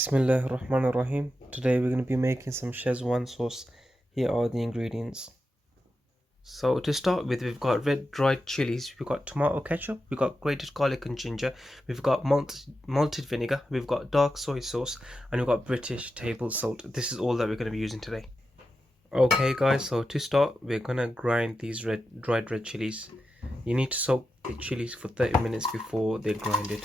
Bismillahirrahmanirrahim. Today we're going to be making some Schezwan sauce. Here are the ingredients. So to start with, we've got red dried chilies, we've got tomato ketchup, we've got grated garlic and ginger, we've got malted vinegar, we've got dark soy sauce, and we've got British table salt. This is all that we're going to be using today. Okay guys, so to start, we're going to grind these dried red chilies. You need to soak the chilies for 30 minutes before they're grinded.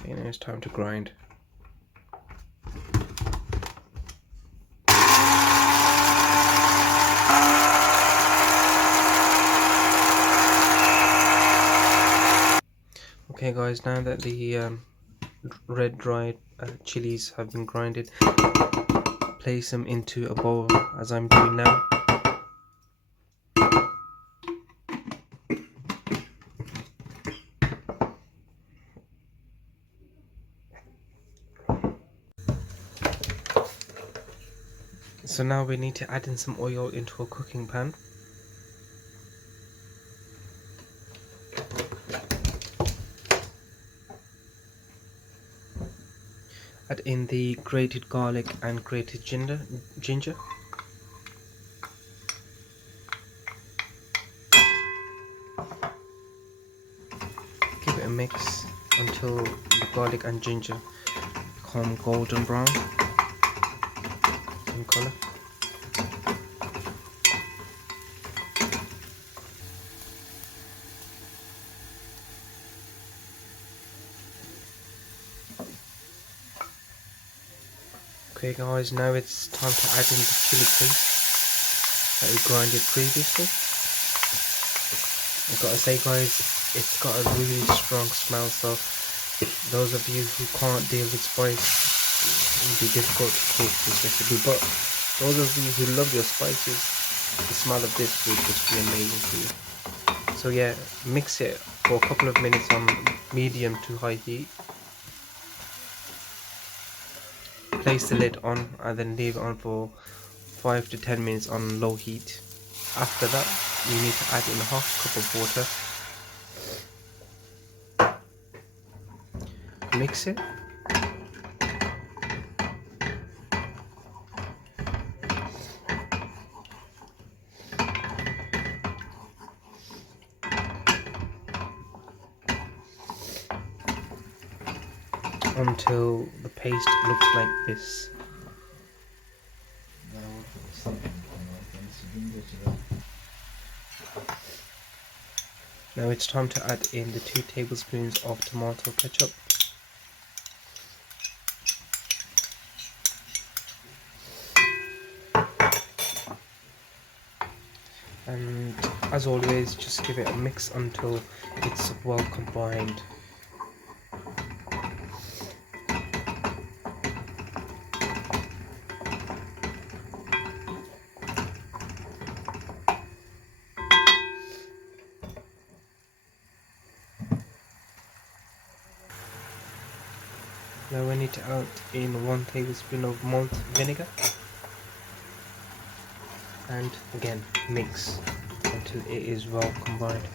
Okay, now it's time to grind. Okay guys, now that the red dried chilies have been grinded, place them into a bowl as I'm doing now. So now we need to add in some oil into a cooking pan. Add in the grated garlic and grated ginger. Give it a mix until the garlic and ginger become golden brown in color. Okay guys, now it's time to add in the chili paste that we grinded previously. I've got to say guys, it's got a really strong smell, so those of you who can't deal with spice, it will be difficult to cook this recipe, but those of you who love your spices, the smell of this will just be amazing for you. So yeah, mix it for a couple of minutes on medium to high heat. Place the lid on and then leave it on for 5 to 10 minutes on low heat. After that, you need to add in a half cup of water. Mix it. Until the paste looks like this. Now it's time to add in the 2 tablespoons of tomato ketchup. And as always, just give it a mix until it's well combined. Now we need to add in 1 tablespoon of malted vinegar, and again mix until it is well combined.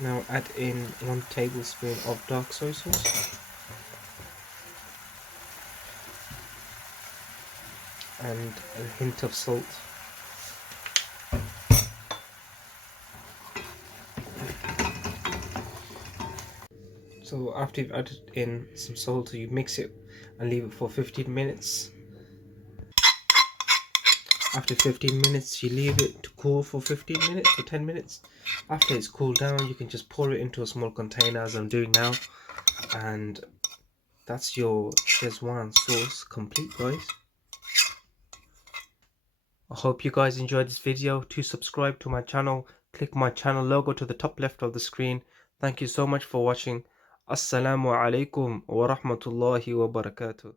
Now add in 1 tablespoon of dark soy sauce and a hint of salt. So after you've added in some salt, you mix it and leave it for 15 minutes. After 15 minutes, you leave it to cool for 15 minutes or 10 minutes. After it's cooled down, you can just pour it into a small container as I'm doing now. And that's your Schezwan sauce complete, guys. I hope you guys enjoyed this video. To subscribe to my channel, click my channel logo to the top left of the screen. Thank you so much for watching. Assalamu alaikum wa rahmatullahi wa barakatuh.